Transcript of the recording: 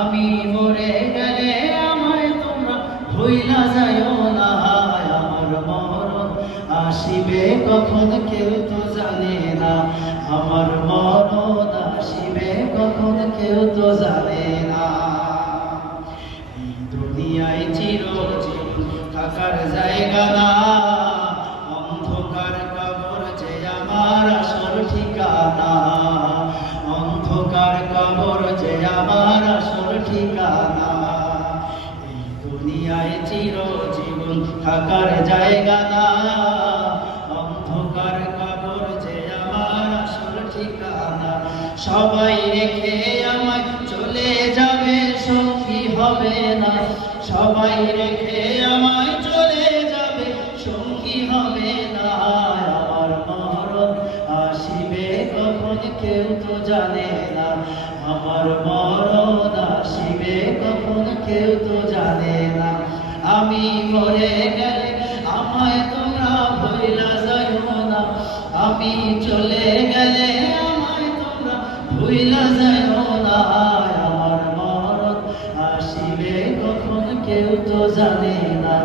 আমি মরে গেলে আমায় তোমরা ভুইলা যাইও না, আমার মরণ আসিবে কখন কেউ তো জানে না, আমার মরণ আসিবে কখন কেউ তো জানে না। এই দুনিয়ায় চিরজীবন থাকার জায়গা না, অন্ধকার কবর যে আমার আসল ঠিকানা, অন্ধকার কবর যে আমার আসল ঠিকানা। এই দুনিয়ায় চিরজীবন থাকার জায়গা না, অন্ধকার কবর যে আমার আসল ঠিকানা। সবাই রেখে আমায় চলে যাবে, সঙ্গী হবে না, সবাই রেখে আমায় চলে যাবে, সঙ্গী হবে না। আমার মরণ আসিবে কখন কেউ তো জানে না, আমার মরণ আসিবে কখন কেউ তো জানে না। আমি মরে গেলে আমায় তোমরা ভুইলা যাইও না, আমি চলে গেলে আমায় তোমরা ভুইলা যাইও না, আমার মরণ আসিবে কখন কেউ তো জানে না।